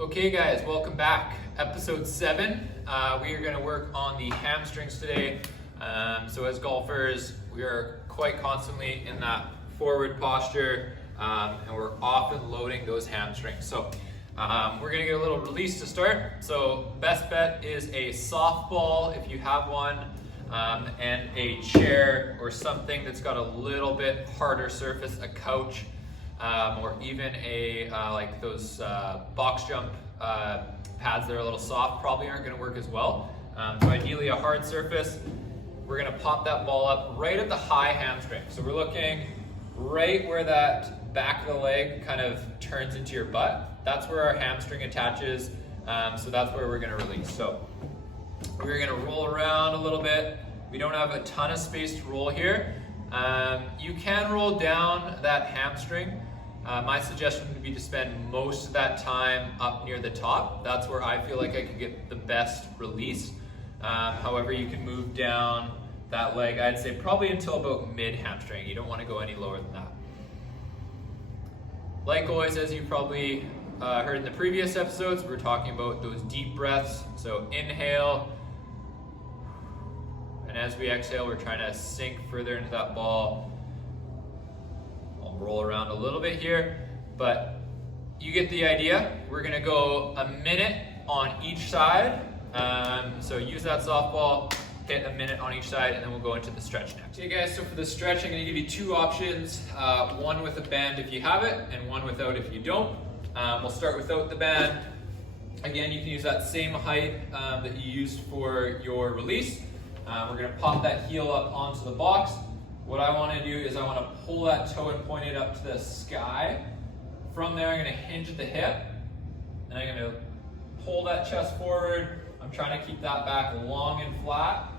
Okay guys, welcome back. Episode 7. We are going to work on the hamstrings today. So as golfers, we are quite constantly in that forward posture and we're often loading those hamstrings. So we're going to get a little release to start. So best bet is a softball if you have one, and a chair or something that's got a little bit harder surface, a couch. Or even a like those box jump pads that are a little soft probably aren't going to work as well. So ideally a hard surface. We're going to pop that ball up right at the high hamstring. So we're looking right where that back of the leg kind of turns into your butt. That's where our hamstring attaches. So that's where we're going to release. So we're going to roll around a little bit. We don't have a ton of space to roll here. You can roll down that hamstring. My suggestion would be to spend most of that time up near the top. That's where I feel like I could get the best release. However, you can move down that leg, I'd say probably until about mid hamstring. You don't want to go any lower than that. Like always, as you probably heard in the previous episodes, we're talking about those deep breaths. So inhale, and as we exhale, we're trying to sink further into that ball. I'll roll around a little bit here, but you get the idea. We're gonna go a minute on each side. So use that softball, hit a minute on each side, and then we'll go into the stretch next. Okay guys, so for the stretch, I'm gonna give you two options. One with a band if you have it, and one without if you don't. We'll start without the band. Again, you can use that same height that you used for your release. We're going to pop that heel up onto the box. What I want to do is I want to pull that toe and point it up to the sky. From there, I'm going to hinge at the hip, and I'm going to pull that chest forward. I'm trying to keep that back long and flat.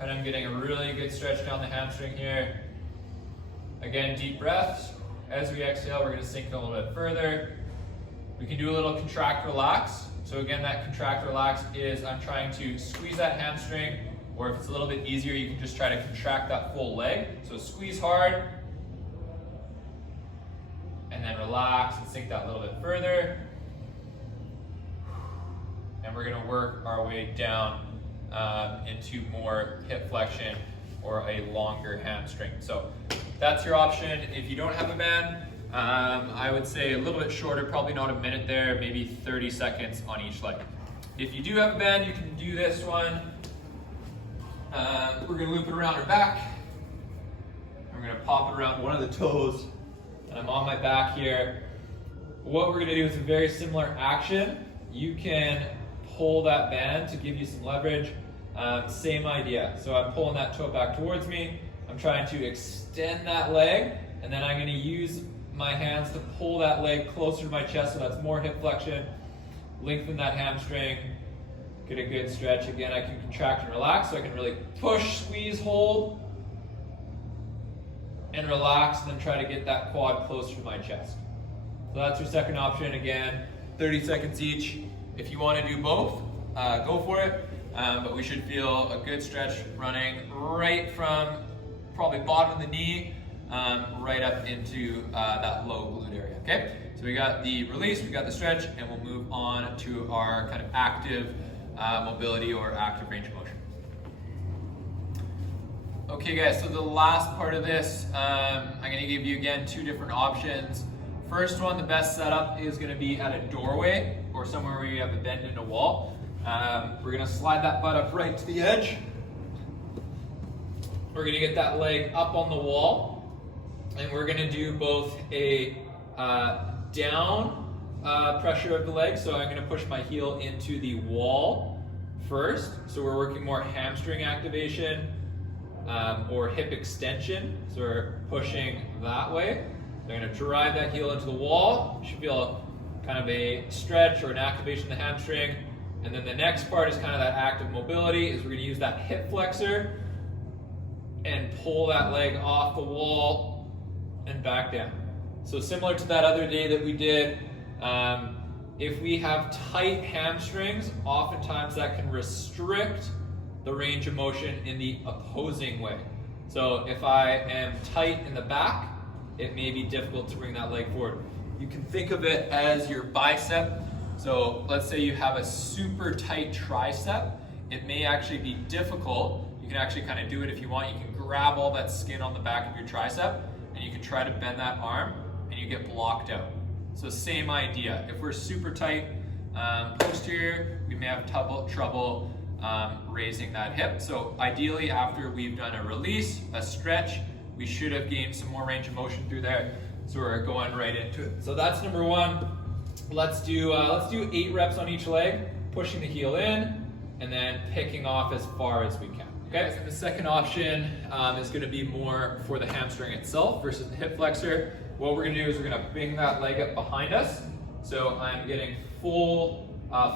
And I'm getting a really good stretch down the hamstring here. Again, deep breaths. As we exhale, we're going to sink a little bit further. We can do a little contract relax. So again, that contract relax is I'm trying to squeeze that hamstring, or if it's a little bit easier, you can just try to contract that full leg. So squeeze hard, and then relax and sink that a little bit further. And we're gonna work our way down into more hip flexion or a longer hamstring. So that's your option. If you don't have a band, I would say a little bit shorter, probably not a minute there, maybe 30 seconds on each leg. If you do have a band, you can do this one. We're gonna loop it around our back. We're gonna pop it around one of the toes, and I'm on my back here. What we're gonna do is a very similar action. You can pull that band to give you some leverage. Same idea. So I'm pulling that toe back towards me. I'm trying to extend that leg, and then I'm gonna use my hands to pull that leg closer to my chest, so that's more hip flexion. Lengthen that hamstring, get a good stretch. Again, I can contract and relax, so I can really push, squeeze, hold, and relax, and then try to get that quad closer to my chest. So that's your second option. Again, 30 seconds each. If you want to do both, go for it. But we should feel a good stretch running right from probably bottom of the knee right up into that low glute area, okay? So we got the release, we got the stretch, and we'll move on to our kind of active mobility or active range of motion. Okay guys, so the last part of this, I'm gonna give you again two different options. First one, the best setup is gonna be at a doorway or somewhere where you have a bend in a wall. We're gonna slide that butt up right to the edge. We're gonna get that leg up on the wall. And we're gonna do both a down pressure of the leg. So I'm gonna push my heel into the wall first. So we're working more hamstring activation or hip extension. So we're pushing that way. So I'm gonna drive that heel into the wall. You should feel kind of a stretch or an activation of the hamstring. And then the next part is kind of that active mobility, is we're gonna use that hip flexor and pull that leg off the wall and back down. So similar to that other day that we did, if we have tight hamstrings, oftentimes that can restrict the range of motion in the opposing way. So if I am tight in the back, it may be difficult to bring that leg forward. You can think of it as your bicep. So let's say you have a super tight tricep. It may actually be difficult. You can actually kind of do it if you want. You can grab all that skin on the back of your tricep and you can try to bend that arm and you get blocked out. So same idea. If we're super tight posterior, we may have trouble raising that hip. So ideally after we've done a release, a stretch, we should have gained some more range of motion through there. So we're going right into it. So that's number one. Let's do 8 reps on each leg, pushing the heel in and then picking off as far as we can. Okay, so the second option is going to be more for the hamstring itself versus the hip flexor. What we're going to do is we're going to bring that leg up behind us. So I'm getting full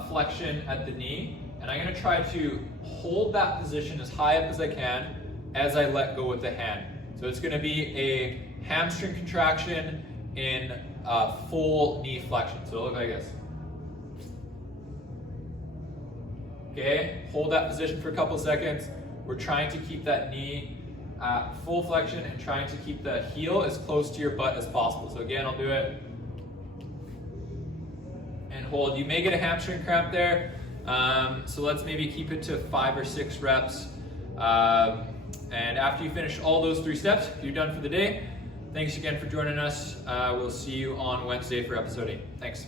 flexion at the knee, and I'm going to try to hold that position as high up as I can as I let go with the hand. So it's going to be a hamstring contraction in full knee flexion. So it'll look like this. Okay, hold that position for a couple seconds. We're trying to keep that knee full flexion and trying to keep the heel as close to your butt as possible. So again, I'll do it and hold. You may get a hamstring cramp there, so let's maybe keep it to 5 or 6 reps. And after you finish all those 3 steps, you're done for the day. Thanks again for joining us. We'll see you on Wednesday for episode 8. Thanks.